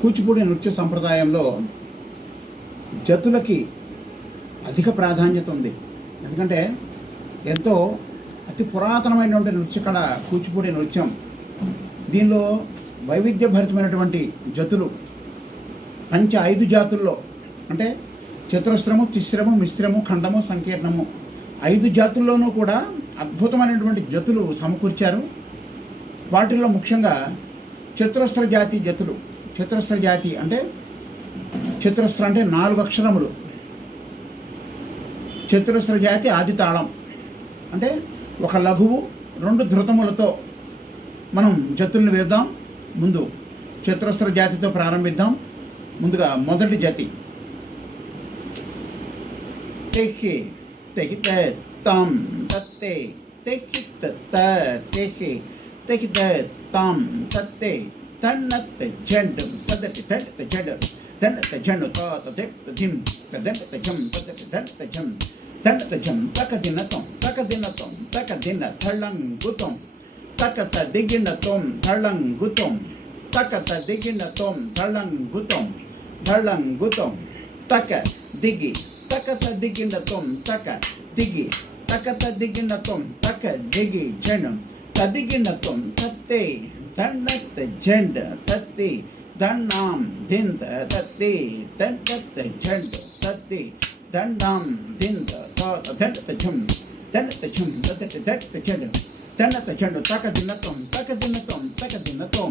కూచిపూడి నృత్య సంప్రదాయంలో జతులకి అధిక ప్రాధాన్యత ఉంది. ఎందుకంటే ఎంతో అతి పురాతనమైనటువంటి నృత్య కళ కూచిపూడి నృత్యం. దీనిలో వైవిధ్యభరితమైనటువంటి జతులు 5 జాతుల్లో, అంటే చతురస్రము, తిస్రము, మిశ్రము, ఖండము, సంకీర్ణము 5 జాతుల్లోనూ కూడా అద్భుతమైనటువంటి జతులు సమకూర్చారు. వాటిల్లో ముఖ్యంగా చతురస్ర జాతి జతులు. చతురస్ర జాతి అంటే చతురస్ర అంటే 4 అక్షరములు. చతురస్ర జాతి ఆది తాళం అంటే ఒక లఘువు 2 ధృతములతో మనం జతుల్ని వేద్దాం. ముందు చతురస్ర జాతితో ప్రారంభిద్దాం. ముందుగా మొదటి జతి తెకి తెకిత తం తత్తే తెకిత త తెకి తెకిత తం తత్తే తన్నత జండు తదటి తన్నత జండు తన్నత జండు తాత తెక్త జిం తదట జం తదట తన్నత జం తన్నత జం తకదినతం తకదినతం తకదిన థళంగుతం తకత దిగినతం థళంగుతం తకత దిగినతం థళంగుతం థళంగుతం తక దిగి తకత దిగినతం తక దిగి తకత దిగినతం తక దిగి జనం తదిగినతం తత్తే తన్నత జండ తత్తి దండాం దింద తత్తి తన్నత జండ తత్తి దండాం దింద తాత దండత జం దండత జం తదట దండత జండ దండత జండ తకదినతం తకదినతం తకదినతం.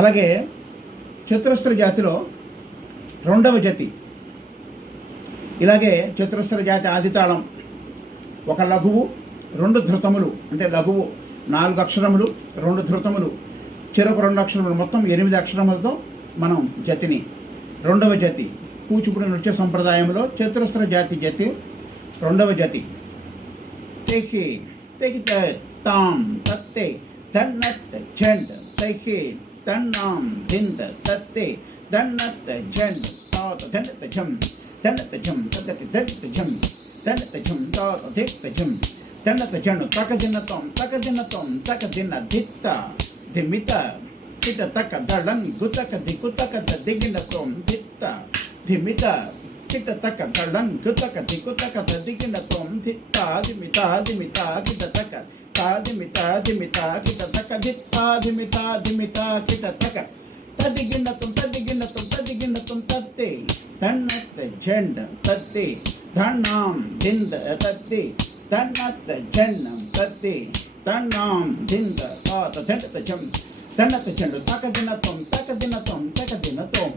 అలాగే చతురస్ర జాతిలో రెండవ జతి. ఇలాగే చతురస్ర జాతి ఆదితాళం ఒక లఘువు 2 ధృతములు, అంటే లఘువు 4 అక్షరములు 2 ధృతములు చెరొక 2 అక్షరములు, మొత్తం 8 అక్షరములతో మనం జతిని. రెండవ జతి కూచిపూడి నృత్య సంప్రదాయంలో చతురస్ర జాతి జతి రెండవ జతి. తెకి తెకిత తాం తత్తే తన్నత జండ తెకి తన్నాం దింద తత్తే దన్నత జండ తాత దండత జం దండత జం తదట దండత జం దండత జం తాత దిక్త జం దండత జండు తకదినతం తకదినతం తకదిన దిత్త దిమిత కిట తక దళం గుతక దికుతక దిగినతం దిత్త దిమిత కిట తక దళం గుతక దికుతక దిగినతం దిత్త దిమిత దిమిత కిట తక తాదిమిత దిమిత కిట తక దిత్త దిమిత దిమిత కిట తక తదిగినతం తదిగినతం తదిగినతం తత్తే తన్నత జండ తత్తే ధన్నాం దింద తత్తే తన్నత జన్నం తత్తే తన్నాం దింద తాత దండత జం దండత జండు తకదినతం తకదినతం తకదినతం.